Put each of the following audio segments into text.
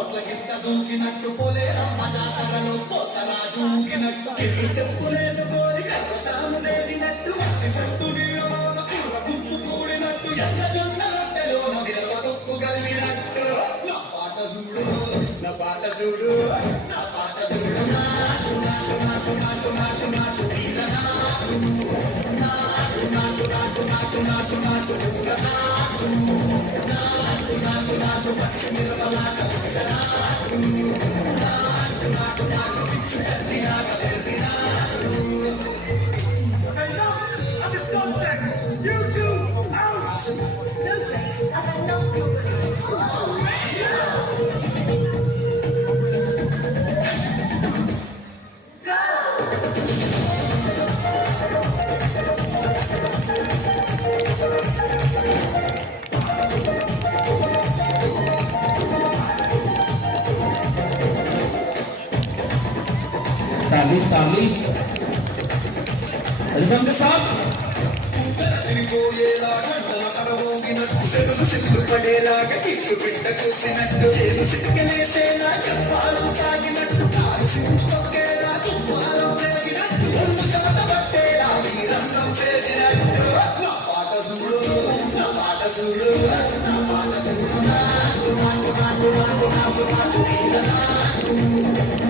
కోట్లకింత దూకినట్టు పోలేరమ్మ జాతరలో పోతరాజు ఊగినట్టు చెప్పులేసుకొని కర్ర సాము చేసినట్టు చెట్టు నీళ్ళలోన కూర గుప్పు కూడినట్టు ఎల్ల జొన్న రొట్టెలోన మిరప దుక్కు కలిగినట్టు నా పాట చూడు నా పాట చూడు నా పాట చూడు నాటు నాటు నాటు నాటు నాటు నాటు వీర నాటు నాటు నాటు నాటు నాటు నాటు నాటు ఊర నాటు నాటు నాటు నాటు పచ్చి మిరపలాగా నాటు నాటు నాటు నాటు పిచ్చు కట్టినాక పెరిగి నాటు. Enough of this nonsense! You two, out! No, Jake, I've had enough of your bullying. Go! ताली वेलकम के साथ తిరిగిపోయేలా గంటల కరమోగినట్టు సెగలు సిగ్గు పడేలాగా కిక్కు బిడ్డ కూసినట్టు చేను సిగ్గలేసేలా చెప్పాలం సాగినట్టు కారు సించుకోకేలా తుప్పాలం వెలిగినట్టు ఒళ్ళు చెమట పట్టేలా వీరంగం చేసినట్టు నా పాట చూడు నా పాట చూడు నా పాట చూడు నాటు నాటు నాటు నాటు నాటు నాటు వీర నాటు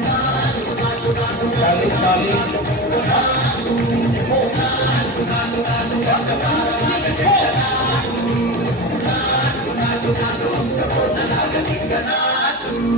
నాటు నాటు నాటు ताली ताली నాటు నాటు నాటు నాటు